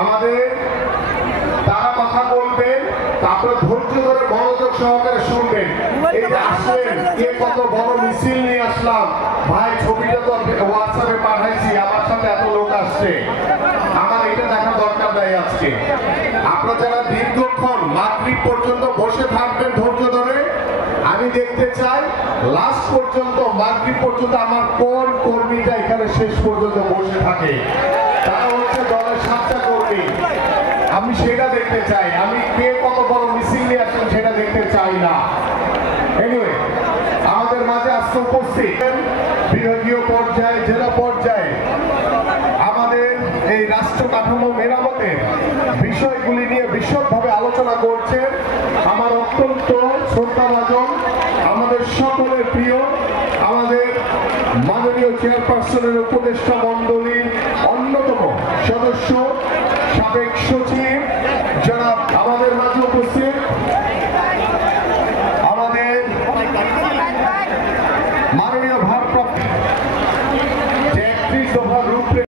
আমাদের তারা কথা বলবেন, তারপরে ধৈর্য ধরে মনোযোগ সহকারে শুনবেন। এই যে আসলেন, কে কত বড় মিছিল নিয়ে আসলাম ভাই, ছবিটা তো হোয়াটসঅ্যাপে পাঠাইছি, আমার সাথে এত লোক আসছে, আমার এটা দেখা দরকার নাই আজকে। আপনারা যারা দীর্ঘক্ষণ মাগরিব পর্যন্ত বসে থাকবেন ধৈর্য ধরে, আমি দেখতে চাই লাস্ট পর্যন্ত মাগরিব পর্যন্ত আমার কোন কর্মীটা এখানে শেষ পর্যন্ত বসে থাকে। তারা হচ্ছে দলের সাতটা কর্মী, আমি সেটা দেখতে চাই। আমি কে কত বড় মিছিল নিয়ে আসেন সেটা দেখতে চাই না। এনিওয়ে, আমাদের মাঝে আজকে উপস্থিত বিভাগীয় পর্যায়ে, জেলা পর্যায়ে আমাদের এই রাষ্ট্র কাঠামো মেরামতের বিষয়গুলি নিয়ে বিশদভাবে আলোচনা করছেন আমার অত্যন্ত শ্রদ্ধাভাজন, আমাদের সকলের প্রিয়, আমাদের মাননীয় চেয়ারপারসনের উপদেষ্টা মণ্ডলীর অন্যতম সদস্য, সাবেক সচিব, যারা আমাদের মাঝে উপস্থিত